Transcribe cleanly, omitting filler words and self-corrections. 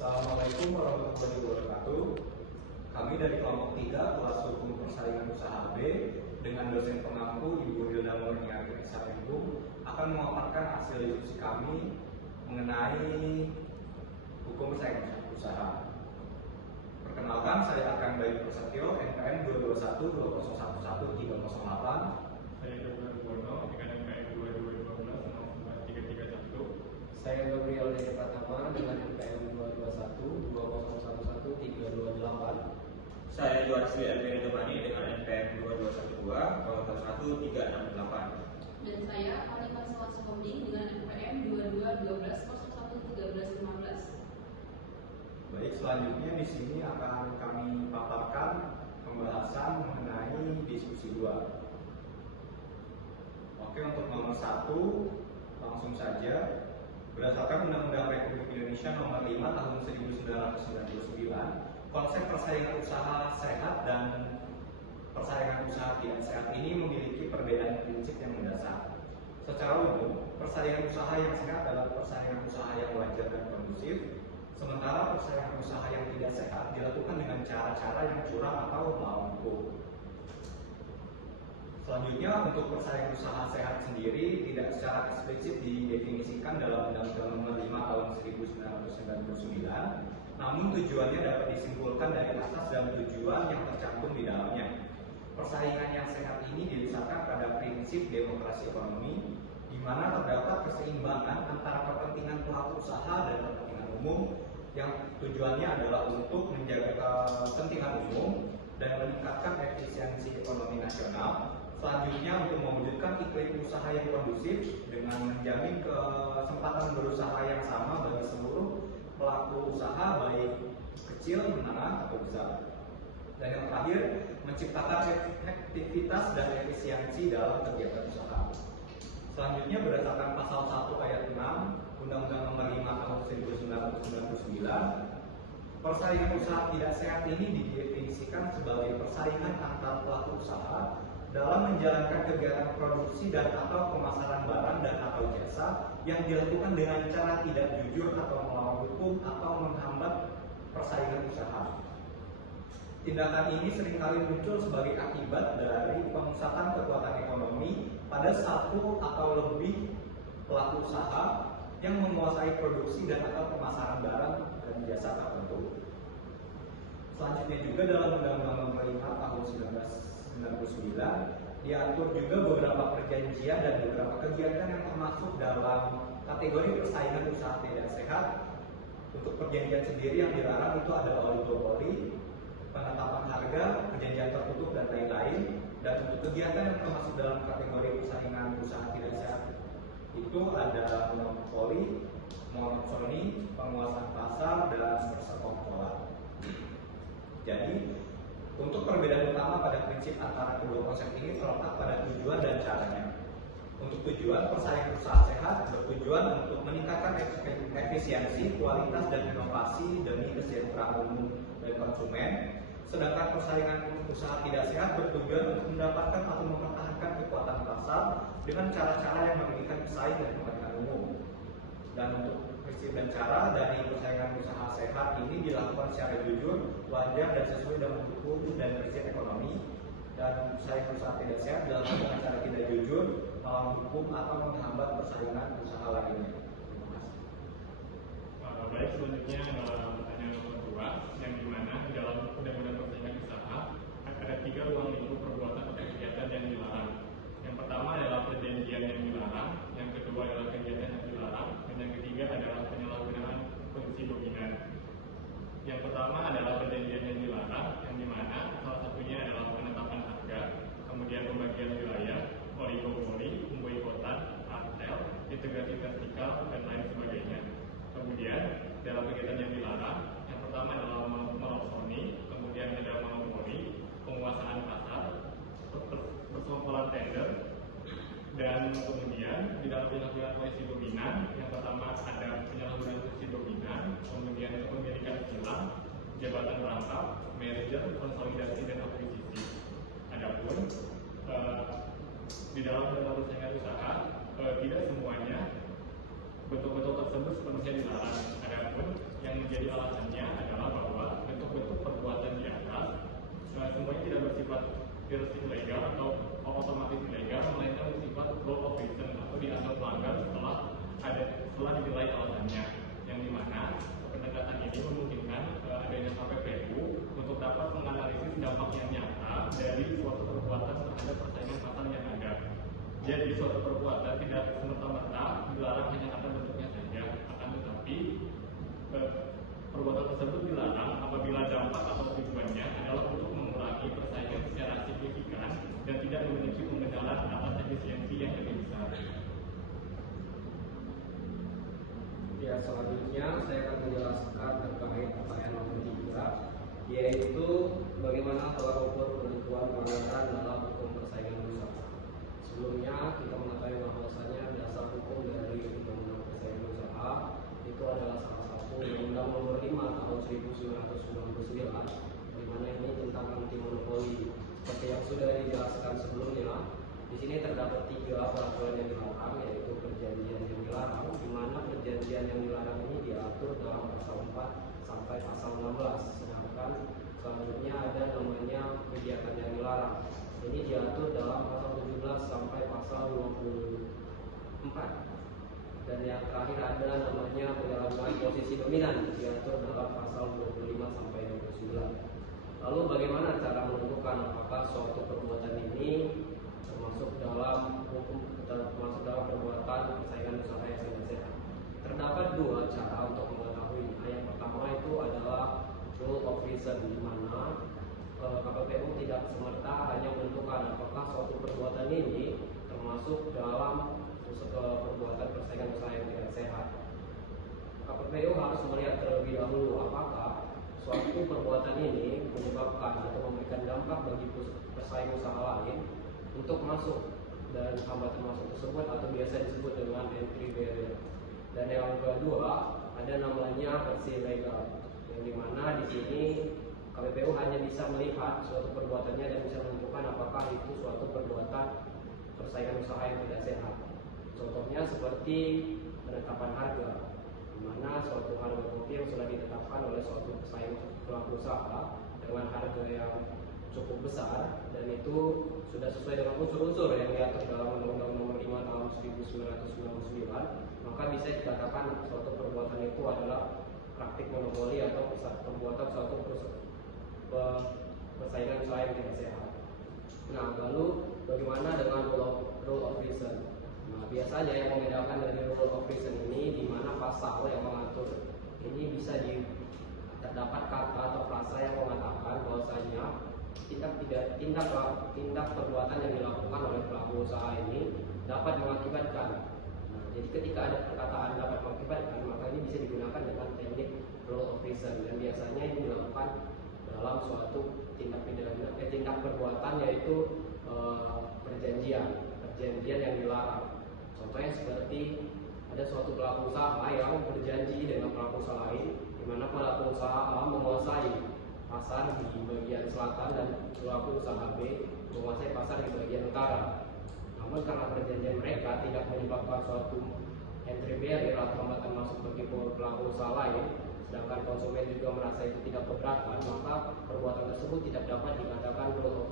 Assalamualaikum warahmatullahi wabarakatuh. Kami dari kelompok 3 kelas hukum persaingan usaha B dengan dosen pengampu Ibu Hilda Murniati Saribung akan memaparkan hasil diskusi kami mengenai hukum persaingan usaha. Perkenalkan, saya akan Bayu Prasetyo, NPM 22120113008. Saya Dr. Bono dengan NPM 2212-0331. Saya Gabriel Dede Pratama dengan NPM 221-2011-328. Saya Juarsi LB Domani dengan NPM 2212-001-368. Dan saya Hanifah Salah Sukomding dengan NPM 2212-01-1315. Baik, selanjutnya di sini akan kami paparkan pembahasan mengenai diskusi 2. Oke, untuk nomor 1 langsung saja. Berdasarkan Undang-Undang Republik Indonesia Nomor 5 Tahun 1999, konsep persaingan usaha sehat dan persaingan usaha tidak sehat ini memiliki perbedaan prinsip yang mendasar. Secara umum, persaingan usaha yang sehat adalah persaingan usaha yang wajar dan kondusif, sementara persaingan usaha yang tidak sehat dilakukan dengan cara-cara yang curang atau melawan hukum. Selanjutnya, untuk persaingan usaha sehat sendiri tidak secara eksplisit didefinisikan dalam Undang-Undang Nomor 5 Tahun 1999, namun tujuannya dapat disimpulkan dari asas dan tujuan yang tercantum di dalamnya. Persaingan yang sehat ini didasarkan pada prinsip demokrasi ekonomi, di mana terdapat keseimbangan antara kepentingan pelaku usaha dan kepentingan umum, yang tujuannya adalah untuk menjaga kepentingan umum dan meningkatkan efisiensi ekonomi nasional. Selanjutnya, untuk mewujudkan iklim usaha yang kondusif dengan menjamin kesempatan berusaha yang sama bagi seluruh pelaku usaha, baik kecil, menengah, atau besar. Dan yang terakhir, menciptakan efektivitas dan efisiensi dalam kegiatan usaha. Selanjutnya, berdasarkan pasal 1 ayat 6 Undang-Undang Nomor 5 Tahun 1999, persaingan usaha tidak sehat ini didefinisikan sebagai persaingan antar pelaku usaha dalam menjalankan kegiatan produksi dan atau pemasaran barang dan atau jasa yang dilakukan dengan cara tidak jujur atau melawan hukum atau menghambat persaingan usaha. Tindakan ini seringkali muncul sebagai akibat dari pemusatan kekuatan ekonomi pada satu atau lebih pelaku usaha yang menguasai produksi dan atau pemasaran barang dan jasa tertentu. Selanjutnya juga dalam Undang-Undang Nomor 5 Tahun 1999 diatur juga beberapa perjanjian dan beberapa kegiatan yang termasuk dalam kategori persaingan usaha tidak sehat. Untuk perjanjian sendiri yang dilarang itu ada oligopoli, penetapan harga, perjanjian tertutup dan lain-lain. Dan untuk kegiatan yang termasuk dalam kategori persaingan usaha tidak sehat itu ada monopoli, monopsoni, penguasaan pasar, dan persekongkolan. Jadi, untuk perbedaan utama pada prinsip antara kedua konsep ini terletak pada tujuan dan caranya. Untuk tujuan, persaingan usaha sehat bertujuan untuk meningkatkan efisiensi, kualitas, dan inovasi demi kesejahteraan umum dan konsumen. Sedangkan persaingan usaha tidak sehat bertujuan untuk mendapatkan atau mempertahankan kekuatan pasar dengan cara-cara yang merugikan pesaing dan kepentingan umum. Dan untuk prinsip dan cara dari persaingan usaha sehat ini dilakukan secara jujur, wajar, dan sesuai dengan hukum dan prinsip ekonomi. Dan persaingan usaha tidak sehat dilakukan dengan cara tidak jujur, melawan hukum, atau menghambat persaingan usaha lainnya. Terima kasih. Baik, selanjutnya pertanyaan nomor 2, yang dimana di dalam Undang-Undang Persaingan Usaha ada 3 ruang lingkup perbuatan atau kegiatan yang dilarang. Yang pertama adalah perjanjian yang dilarang, yang kedua adalah kegiatan yang dilarang, dan yang ketiga adalah penyalahgunaan posisi dominan. Yang pertama adalah perjanjian yang dilarang, yang dimana salah satunya adalah penetapan harga, kemudian pembagian wilayah, oligopoli, pemboikotan, kartel, integrasi vertikal, dan lain sebagainya. Kemudian dalam kegiatan yang dilarang, yang pertama adalah monopsoni, kemudian ada monopoli, penguasaan pasar, persekongkolan tender, dan kemudian di dalam penyalahgunaan posisi dominan, yang pertama ada penyalahgunaan posisi dominan, kemudian kepemilikan silang, jabatan merangkap, merger, konsolidasi, dan akuisisi. Adapun di dalam persaingan usaha tidak semuanya bentuk-bentuk tersebut sepenuhnya dilarang. Adapun yang menjadi alasan setelah dinilai alasannya, yang dimana pendekatan ini memungkinkan adanya KPPU untuk dapat menganalisis dampak yang nyata dari suatu perbuatan terhadap persaingan pasar yang ada. Jadi suatu perbuatan tidak serta-merta dilarang hanya karena bentuknya saja, akan tetapi perbuatan tersebut dilarang apabila dampak atau tujuannya adalah untuk mengurangi persaingan secara signifikan dan tidak memiliki pembenaran atas efisiensi yang lebih besar. Ya, selanjutnya saya akan menjelaskan terkait pertanyaan nomor 3, yaitu bagaimana tolak ukur penentuan pelanggaran dalam hukum persaingan usaha. Sebelumnya kita mengetahui bahwasanya dasar hukum dari Undang-Undang Persaingan Usaha itu adalah salah satu Undang Nomor 5 Tahun 1999, di mana ini tentang anti monopoli. Seperti yang sudah dijelaskan sebelumnya, di sini terdapat 3 peraturan yang dilarang, yaitu perjanjian yang dilarang, di mana perjanjian yang dilarang ini diatur dalam pasal 4 sampai pasal 16. Sedangkan selanjutnya ada namanya kegiatan yang dilarang. Ini diatur dalam pasal 17 sampai pasal 24. Dan yang terakhir ada namanya penyalahgunaan posisi dominan, diatur dalam pasal 25 sampai 29. Lalu bagaimana cara menentukan apakah suatu perbuatan ini termasuk dalam perbuatan persaingan usaha yang tidak sehat? Terdapat 2 cara untuk mengetahuinya. Yang pertama itu adalah rule of reason, di mana KPPU tidak semerta hanya menentukan apakah suatu perbuatan ini termasuk dalam perbuatan persaingan usaha yang tidak sehat. KPPU harus melihat terlebih dahulu apakah suatu perbuatan ini menyebabkan atau memberikan dampak bagi pesaing usaha lain untuk masuk, dan hambatan masuk tersebut atau biasa disebut dengan entry barrier. Dan yang kedua ada namanya versi legal, yang dimana di sini KPPU hanya bisa melihat suatu perbuatannya dan bisa menentukan apakah itu suatu perbuatan persaingan usaha yang tidak sehat. Contohnya seperti penetapan harga, di mana suatu harga kopi yang sudah ditetapkan oleh suatu pesaing pelaku usaha dengan harga yang cukup besar, dan itu sudah sesuai dengan unsur-unsur yang diatur dalam Undang-Undang Nomor 5 Tahun 1999, maka bisa dikatakan suatu perbuatan itu adalah praktik monopoli atau perbuatan suatu persaingan usaha yang tidak sehat. Nah, lalu bagaimana dengan rule of reason? Nah, biasanya yang membedakan dari rule of reason ini, di mana pasal yang mengatur ini bisa terdapat kata atau frasa yang mengatakan bahwasanya tindak perbuatan yang dilakukan oleh pelaku usaha ini dapat mengakibatkan. Nah, jadi ketika ada perkataan dapat mengakibatkan, maka ini bisa digunakan dengan teknik rule of reason, dan biasanya ini dilakukan dalam suatu tindak perbuatan, yaitu perjanjian yang dilarang. Contohnya seperti ada suatu pelaku usaha yang berjanji dengan pelaku usaha lain, di mana pelaku usaha A menguasai pasar di bagian selatan dan pelaku usaha B menguasai pasar di bagian utara. Namun karena perjanjian mereka tidak menyebabkan suatu entry barrier atau hambatan masuk bagi pelaku usaha lain, sedangkan konsumen juga merasa itu tidak keberatan, maka perbuatan tersebut tidak dapat dikatakan suatu